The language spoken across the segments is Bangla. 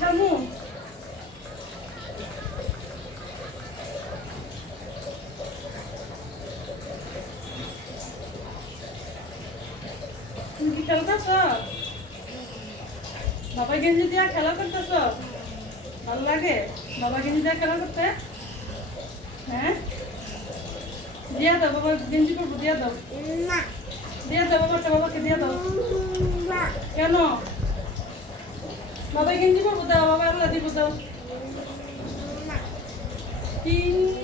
ছাড়মু তুমি কি খেলতেছ? বাবা গেঞ্জি দিয়া খেলা করতেছ? ভালো লাগে বাবা গেঞ্জি দিয়া খেলা করতে? হ্যাঁ দিয়া দাও বাবা গেঞ্জি করবো দিয়া দাও দিয়া দাও বাবাকে দিয়া দাও কেন বাবা গেঞ্জি করবো দাও বাবা আল্লাহ দিব দাও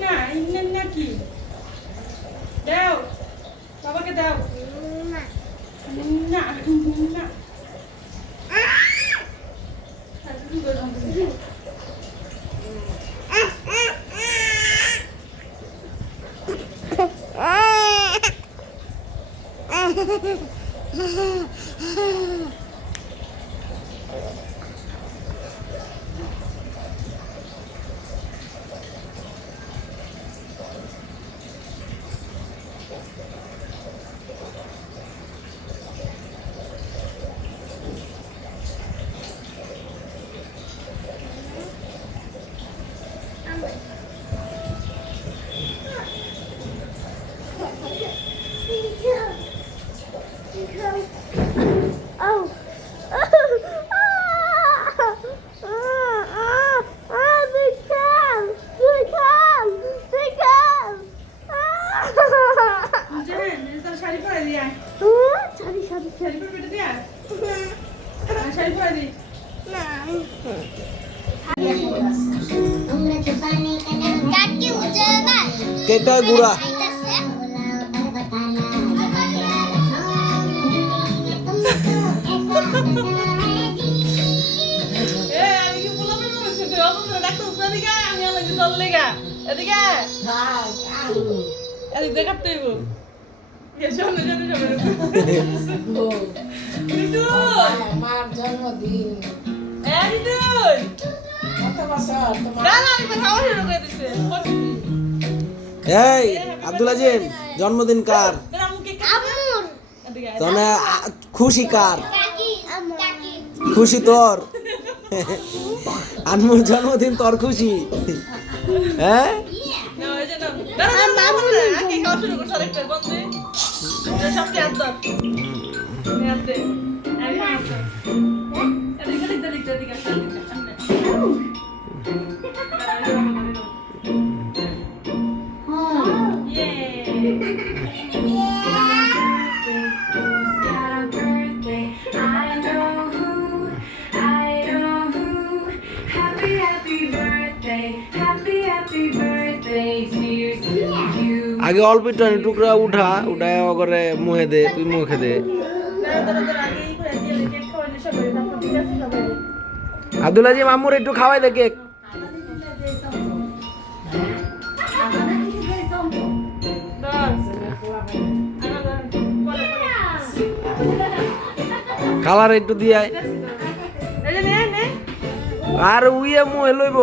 না ইন্নান না কি দাও বাবাকে দাও না না কেটা গুড়া এই আব্দুল আজিম জন্মদিন কার? তোনে খুশি কার? খুশি তোর? আনমুর জন্মদিন তোর খুশি? হ্যাঁ আগে অল্প একটু টুকরা উঠায় করে মুখে দে, তুই মুখে দে। আব্দুল আজিম আম্মুর একটু খাওয়াই দে কেক। কালার একটু দিয়ে আর উইয়ে মুহে লইব।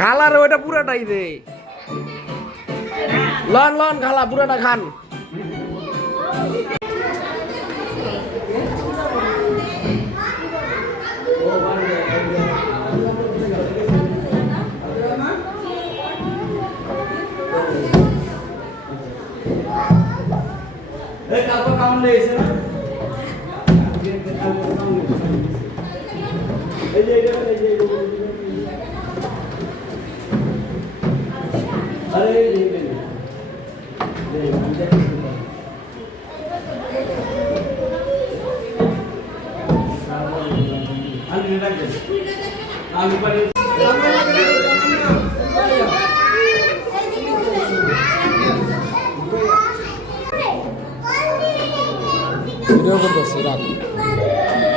কালার ওইটা পুরাটাই দে। লন লন খালা পুরাটা খান।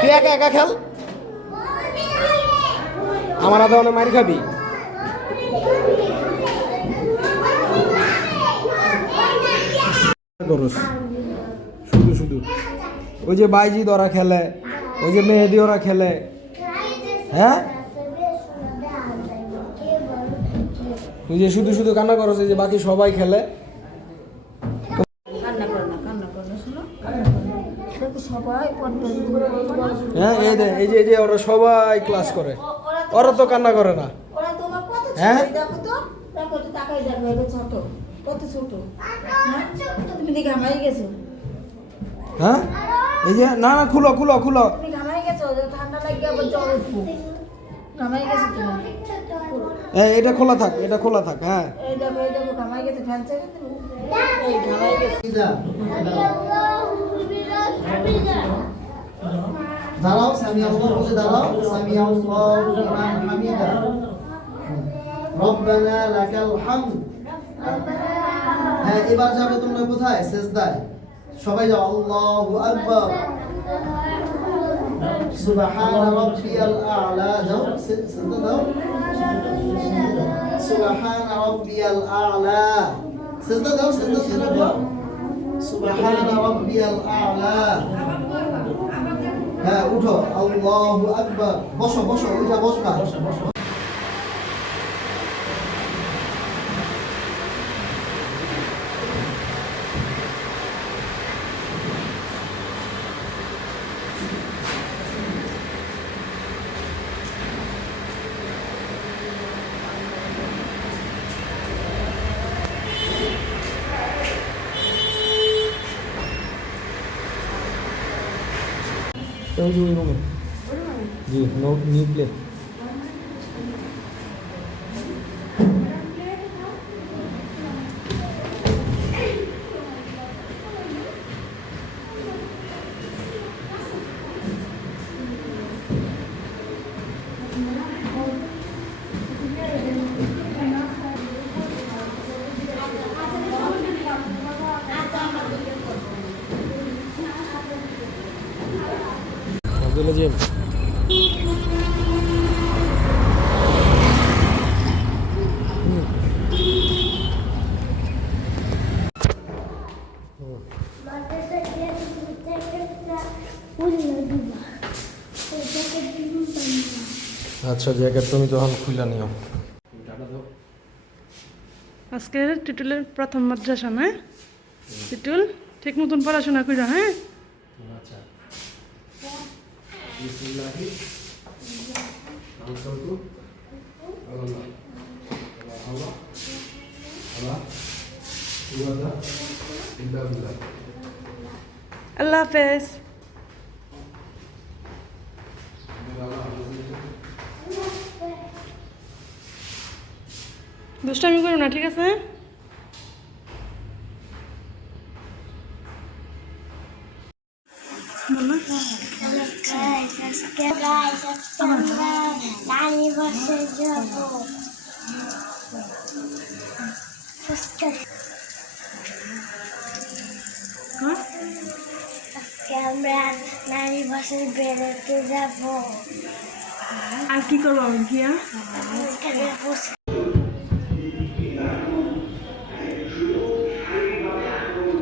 তুই একা একা খেল, আমার আধা অনেক মারি খাবি। শুধু শুধু ওই যে বাইজিদ ওরা খেলে, ওই যে মেহেদি ওরা খেলে। হ্যাঁ তুই যে শুধু শুধু কান্না করছ, এই যে বাকি সবাই খেলে। কান্না করে না, কান্না করে না, শোনো। দেখো সবাই পড়তে হ্যাঁ, এই যে ওরা সবাই ক্লাস করে, ওরা তো কান্না করে না। ওরা তোমার কত ছোট, হ্যাঁ? দেখো তো, দেখো তো, তাকাই দেখো, এটা ছোট, কত ছোট। হ্যাঁ? তুমি দেখে ঘামাই গেছো, হ্যাঁ, এই যে না না, খুলো খুলো খুলো। তুমি ঘামাই গেছো, ঠান্ডা লাগে আবার জ্বর উঠবো, ঘামাই গেছো তুমি। এটা খোলা থাক, এটা খোলা থাক। হ্যাঁ, এই দেখো ঘামাই গেছে, ফ্যান চাইলে তুমি, এই ঘামাই গেছে। দাঁড়াও, সামি আল্লাহ বলে দাঁড়াও, সামি আল্লাহ লিমান হামিদা, রব্বানা লাকাল হামদ। হ্যাঁ, এবার যাবে তোমরা কোথায়? সিজদায়। সবাই যাও, আল্লাহু আকবার, সুবহান রাব্বিয়াল আ'লা। যাও সিজদা দাও, সুবহান রাব্বিয়াল আ'লা। সিজদা দাও, সিজদা দাও, সুবহান রাব্বিয়াল আ'লা। হ্যাঁ, উঠো, আল্লাহু আকবার। বসো বসো, ওইটা বসবা। ওই যে ওই রুমে। জি, note new plate. Abdullah Jim. আচ্ছা, জ্যাকেট তুমি তখন খুলে নিও। আজকের টিটুলের প্রথম মাদ্রাসা না? টিটুল ঠিক মতন পড়াশোনা কইরা, হ্যাঁ? আচ্ছা, বিসমিল্লাহি আনসালতু আল্লাহ আল্লাহ আল্লাহ ইবাদা ইল্লা বিল্লাহ। আল্লাহ হাফেজ। দুষ্টামি করো না, ঠিক আছে? আমরা নারী ভাষায় বেরোতে যাব। আর কি করবো আমি গিয়া? এখানে বসে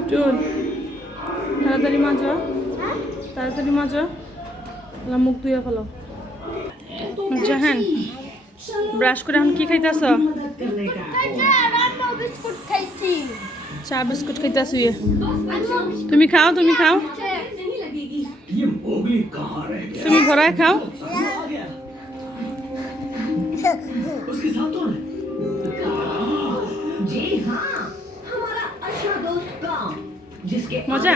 চল তাড়াতাড়ি মাজো, তাড়াতাড়ি মাজো, মুখ ধুয়ে ফেলো। জাহান, ব্রাশ করে এখন কি খাইতেছ? বিস্কুট খাইছি। চা বিস্কুট খাইতেছ? তুমি খাও, তুমি খাও, তুমি ঘরে খাও। মজা?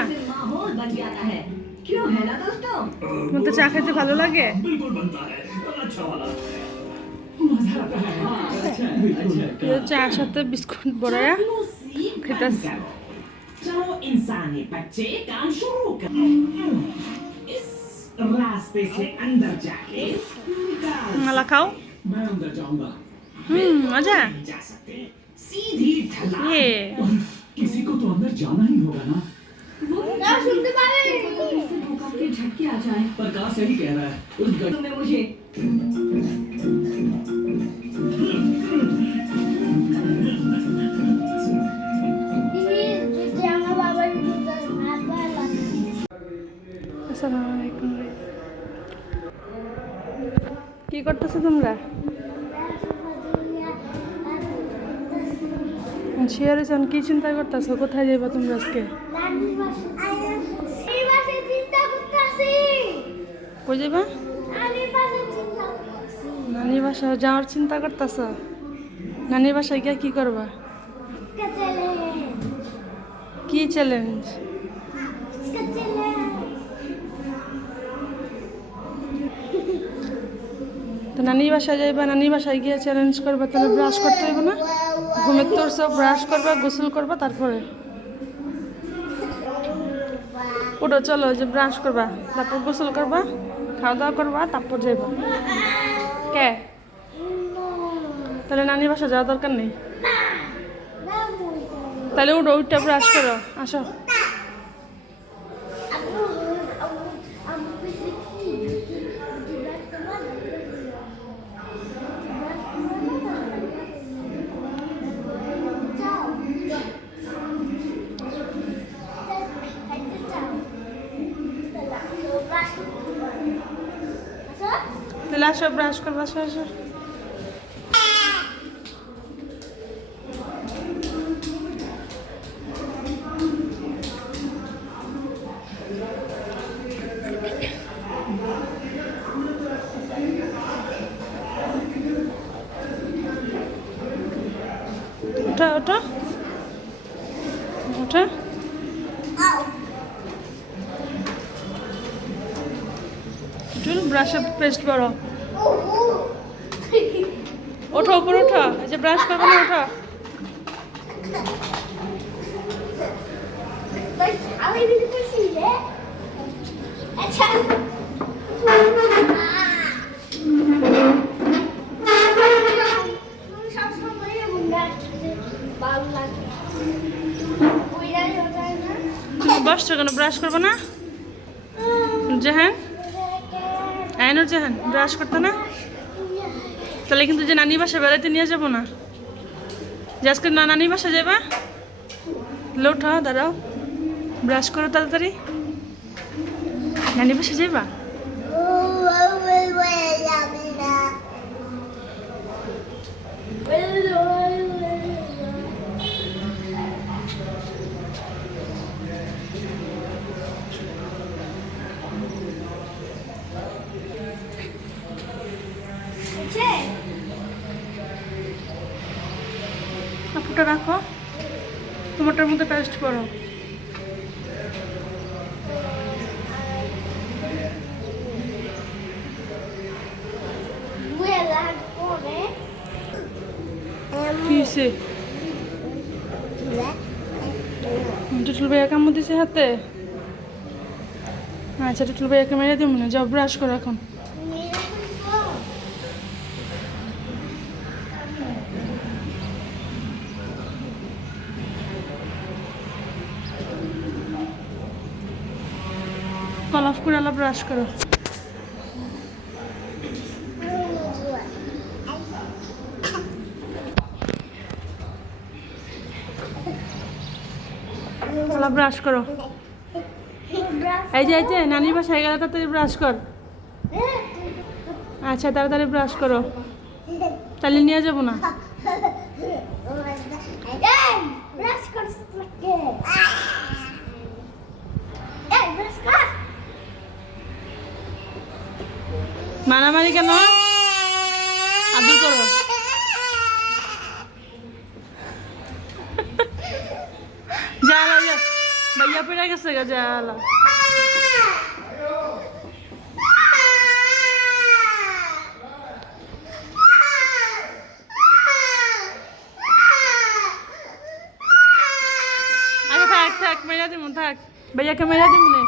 তোমার তো চা খেতে ভালো লাগে? চার সাথে বিস্কুট বড়ায়া খেতেছ। चलो इंसानी बच्चे काम शुरू कर। इस रास्ते से अंदर जाके মালা খাও। मैं अंदर जाऊंगा। মজা। नहीं जा सकते, सीधी ढलान। ये किसी को तो अंदर जाना ही होगा ना। শুনতে পারে के झटके आ जाए। प्रकाश सही कह रहा है। उस गड्ढे में मुझे যদি আমার বাবার আসসালামু আলাইকুম। কি করতেছো তোমরা? শিয়ারেছেন কি চিন্তা করতেছো? কোথায় যাইবা তোমরা আজকে? নানির বাসায় এই বাসায় চিন্তা করতেছি কই যাইবা? নানির বাসায় চিন্তা করতেছি নানির বাসায় যাওয়ার চিন্তা করতেছো? নানির বাসায় গিয়ে কি করবা? কাচলে কি চ্যালেঞ্জ? কাচলে তো নানির বাসায় যাইবা, নানির বাসায় গিয়ে চ্যালেঞ্জ করবা, তাহলে ব্রাশ করতে হইব না? ঘুমের তোর সব ব্রাশ করবা, গোসল করবা, তারপরে ওটা চলো যে ব্রাশ করবা, তারপর গোসল করবা, খাওয়া দাওয়া করবা, তারপর যাইবা। কে? তাহলে নানির বাসা যাওয়ার দরকার নেই। তাহলে উঠো, উঠটা ব্রাশ করো, আসো। তাহলে আসো, ব্রাশ করবা, আসো আসো। ওঠা ওঠা ওঠা। ব্রাশের পেস্ট করো, ওঠো উপরে ওঠো, এই যে ব্রাশ করবে না, ওঠো। আমি দিতে পারছি রে আচ্ছা সবসময় মুন্ডা ভালো লাগে ওইটাই ওটাই না তুমি বসছো কেন? ব্রাশ করবে না? জাহান, আইনুর জাহান, ব্রাশ করতে না? তাহলে কিন্তু যে নানি বাসা বেড়াতে নিয়ে যাবো না, যে আজকে না নানি বাসা যাবা। লোঠা দাঁড়াও, ব্রাশ করো তাড়াতাড়ি, নানি বাসা যাবা। আপুটা রাখো, তোমারটার মধ্যে পেস্ট করো। কি হয়েছে? টুটুল ভাইয়া কামড় দিছে হাতে? আচ্ছা, টুটুল ভাইয়াকে মেরে দিব না, যাও ব্রাশ করো এখন। কলাফ করে আলা ব্রাশ করো। আলা ব্রাশ করো। এই যে নানির বাসায় গেলে তাড়াতাড়ি ব্রাশ কর। আচ্ছা, তাড়াতাড়ি ব্রাশ করো, তাহলে নিয়ে যাবো না। মারামারি কেন? আদর করো। জালা যা, ভাইয়া পেড়ে গেছে গা, জালা। আচ্ছা থাক থাক, মেরা দিব, থাক, ভাইয়াকে মেরা দিব না।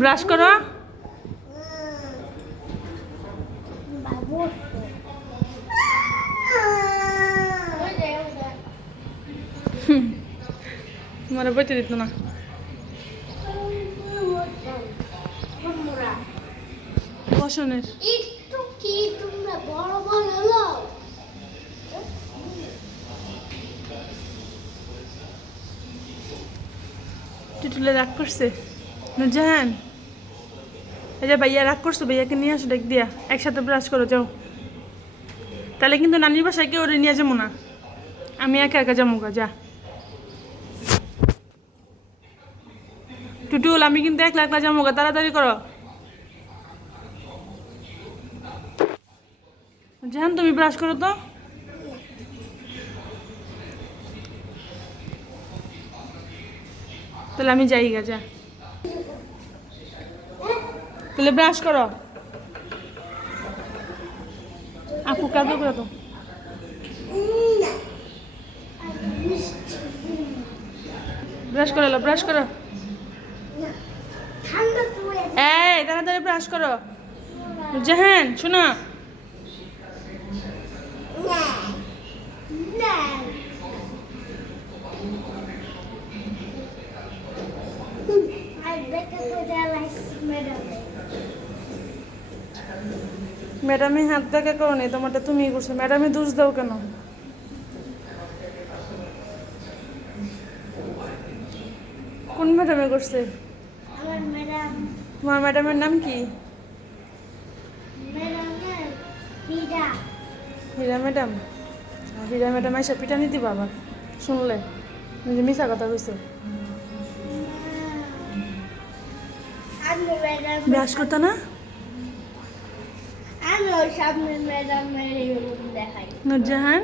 ব্রাশ করো। তোমার বইতে দিত না। বসনের একটু কি তোমরা বড় বড় হলো টুটুলে রাগ করছে নুরজাহান। এই যে ভাইয়া রাগ করছো, ভাইয়াকে নিয়ে আসো, ডেক দিয়া একসাথে ব্রাশ করো, যাও। তাহলে কিন্তু নানির বাসায় কেউ ওরে নিয়ে যাবো না, আমি একা একা যাবো গা, যা। টুটুল আমি কিন্তু একলা একলা যাবো গা, তাড়াতাড়ি করো। জাহান তুমি ব্রাশ করো তো। তাহলে আমি যাই গা, যা। তাহলে ব্রাশ করো। আপু কাঁদো করে তো। ব্রাশ করো, ব্রাশ করো। ঠান্ডা পড়ে এই তাড়াতাড়ি ব্রাশ করো। জাহান শোনো, না না I bet I could realize madam. ম্যাডামে হাত দেখা করো নি, তোমারটা তুমিই করছো। ম্যাডামে দোষ দাও কেন? কোন ম্যাডামে করছে? আমার ম্যাডাম তোমার ম্যাডামের নাম কি? ম্যাডামের হীরা হীরা ম্যাডাম। হীরা ম্যাডাম এসে পিটানি দিবা আবার শুনলে, তুমি যে মিশা কথা কইছো। আমি ম্যাডাম ব্রাশ করতে না? আমি ওর সামনে ম্যাডামের এরকম দেখাই। নুরজাহান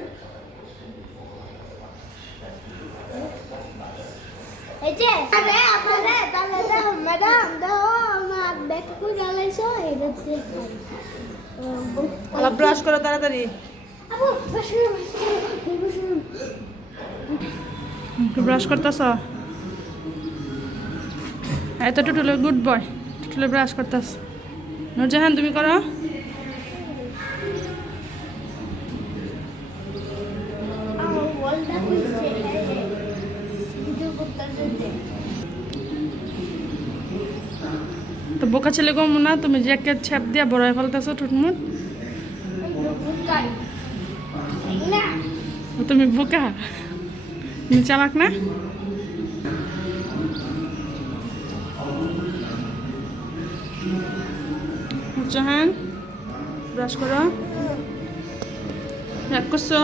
এই যে আরে আপনারে তাহলে দাও ম্যাডাম দাও আমার ব্যাগ করে জ্বালাইছো এটা দেখাই। আবার ব্রাশ করো তাড়াতাড়ি। আপু বাসুন বাসুন ব্রাশ করতেছ? এত টুটুলে গুড বয়, টুটুলে ব্রাশ করতেছ। নুরজাহান তুমি করো। আমার বলটা কইছে ভিডিও করতে দে। তো বোকা ছেলে কম না, তুমি যে একটা ছ্যাপ দিয়া বড়াই ফেলতেছো টুটমুট। বুকাই না তুমি বোকা, তুমি চালাক না? জাহান ব্রাশ করো। রাগ করছো?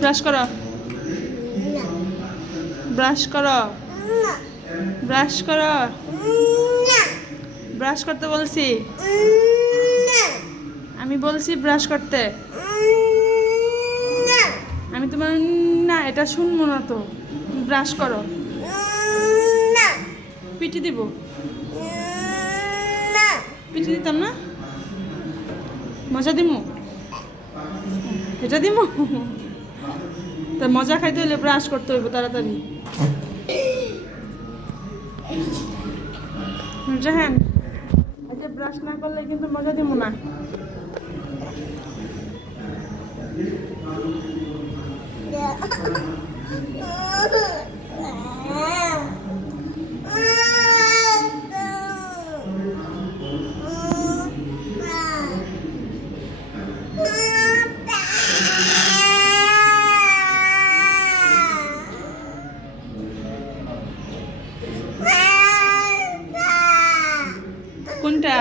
ব্রাশ করো, ব্রাশ করো, ব্রাশ করো। ব্রাশ করতে বলছি, আমি বলছি ব্রাশ করতে। আমি তোমার না এটা শুনবো না তো, ব্রাশ করো। পিটি দিব? পিটি দিতাম না, মজা দিমু, এটা দিমু। তা মজা খাইতে হইলে ব্রাশ করতে হইব তাড়াতাড়ি। জাহান আচ্ছা ব্রাশ না করলে কিন্তু মজা দিব না। কোনটা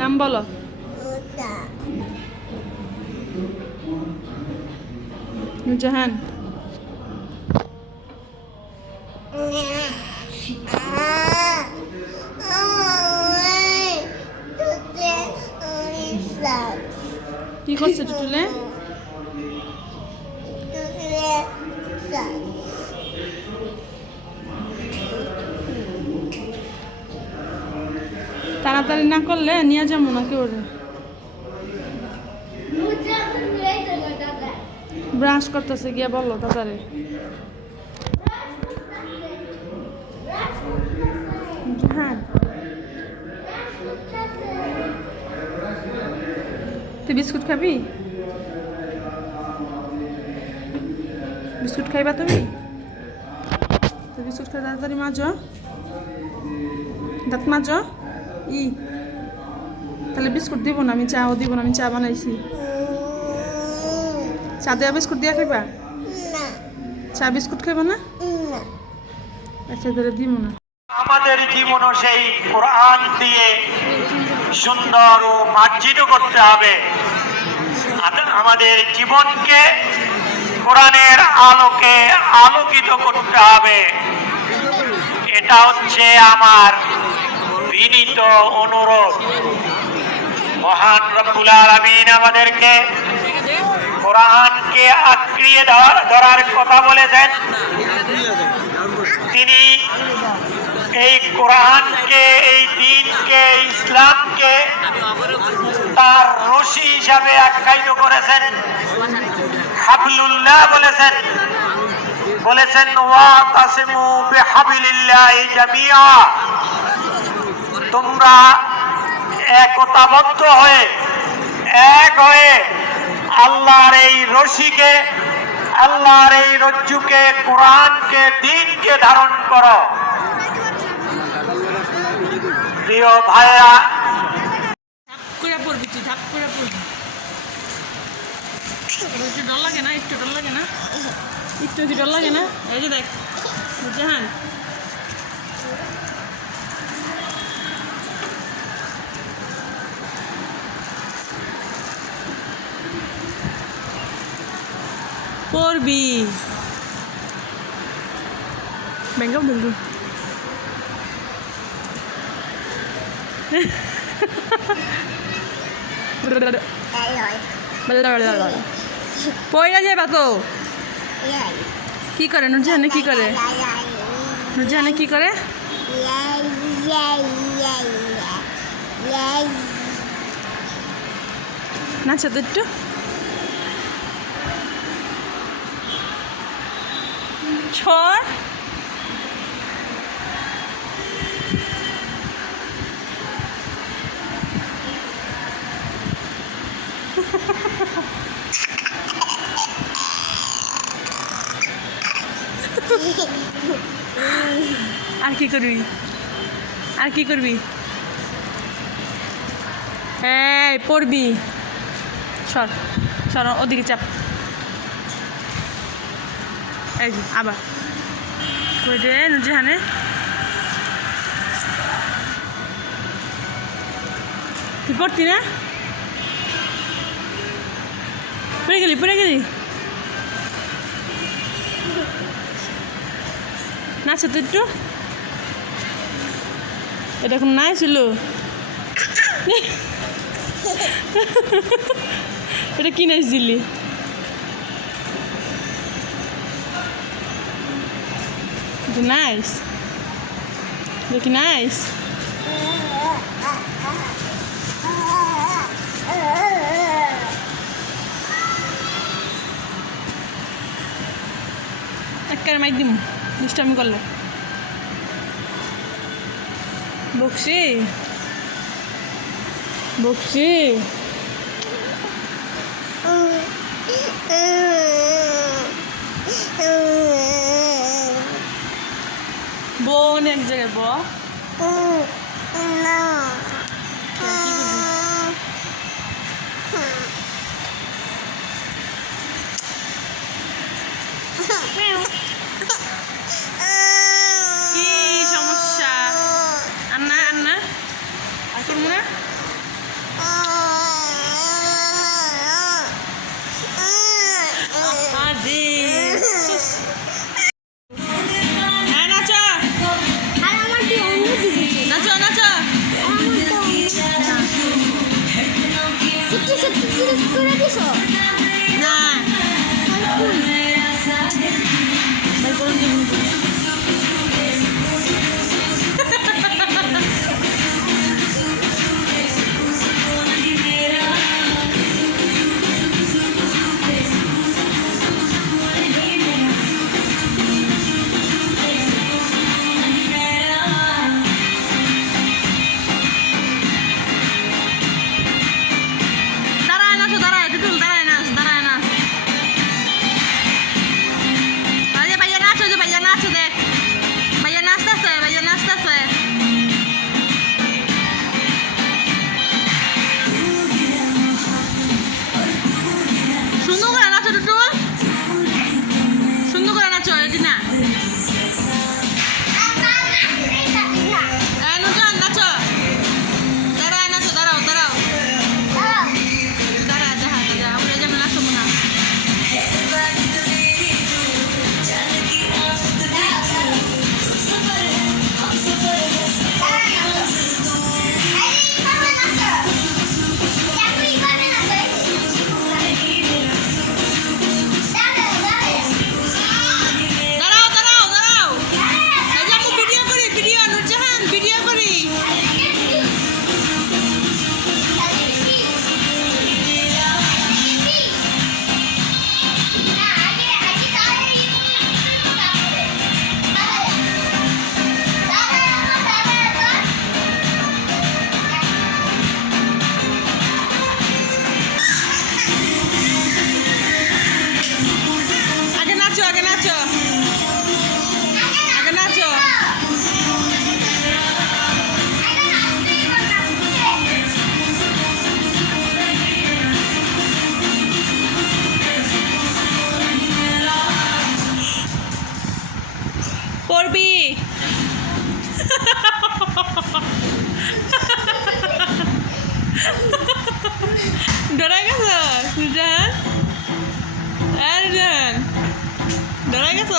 নাম বলো? নুরজাহান কি করছে টুটুলে? তাড়াতাড়ি না করলে নিয়ে যাবো না কেউ। ব্রাশ করতেছে গিয়া বললো তাড়াতাড়ি। হ্যাঁ তুই বিস্কুট খাবি? বিস্কুট খাইবা তুমি? তো বিস্কুট খাই তাড়াতাড়ি মাজো, দাঁত মাজো। তাহলে বিস্কুট দিব না, আমি চাও দিব না, আমি চা বানাইছি। চা দেওয়া বিস্কুট দিয়া খাইবা? চা বিস্কুট খাইবা না? আচ্ছা তাহলে দিব না। আমাদের জীবনও সেই কোরআন দিয়ে সুন্দর ও মার্জিত করতে হবে। আমাদের জীবনকে কোরআনের আলোকে আলোকিত করতে হবে। এটা হচ্ছে আমার বিনীত অনুরোধ। মহান রব্বুল আলামিন আমাদেরকে কোরআনকে আঁকড়িয়ে ধরার কথা বলেছেন। তিনি এই কোরআনকে, এই দ্বীনকে, ইসলামকে তার রশি হিসাবে আখ্যায়িত করেছেন। হাবলুল্লাহ বলেছেন, ওয়াতাসিমু বিহাবলিল্লাহি জামিআ, তোমরা একতাবদ্ধ হয়ে, এক হয়ে আল্লাহর এই রশিকে, আল্লাহর এই রজ্জুকে, কোরআনকে, দ্বীনকে ধারণ করো। প্রিয় ভাইরা, করে পড়বি তুই, ধাপ করে পড়বি। একটু ডর লাগে না? একটু ডর লাগে না? একটু ডর লাগে না? এই যে দেখ জাহান, পড়বি। বেঙ্গল বেঙ্গল পয়লা যাবা তো? কি করে নুরজাহানে? কি করে নুরজাহানে? কি করে? নাচো তো একটু। ছড় আর কি করবি? আর কি করবি? এই পড়বি। সর সর, ওদিকে চাপ। এই যে আবার রে নুরজাহানে, তুই পড়তি না? পড়ে গেলি, পড়ে গেলি। নাচো তো একটু। এটা এখন নাই ছিল। এটা কি নাচ দিলি? নাইস, এটা কি নাইস? একবার মাইক দিম দুষ্টামি করলে। বকছি বকছি। বোন এক জায়গায় ব কি সমস্যা? আন্না আন্না আর করবো না? ডরা গেছ নুরজাহান? নুরজাহান ডরা গেছ?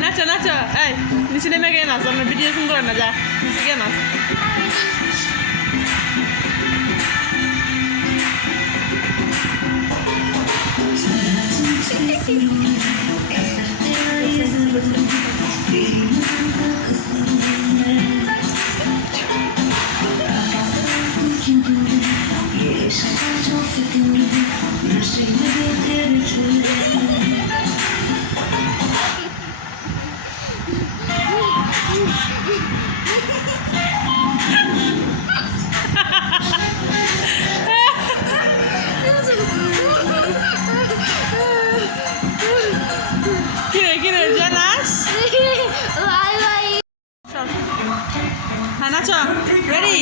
নাচো নাচো, এই নিচে নেমে গিয়ে নাচ, আমরা ভিডিও সুন্দর না, যা নিচে গিয়ে নাচ। কিরে যা নাচ। Bye bye. হ্যাঁ নাচো, রেডি?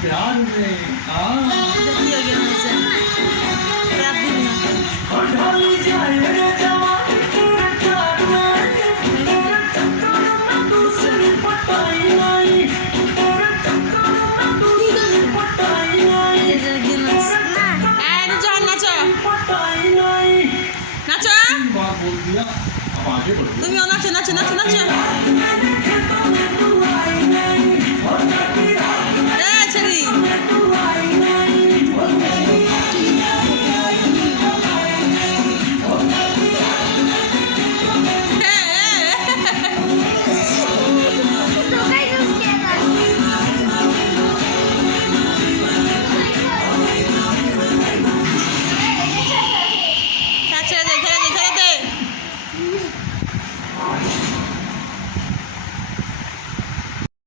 प्यार में बोल दिया अब आगे बढ़ो তুমি নাচো নাচো নাচো নাচো ছেড়ি ছেড়ে দে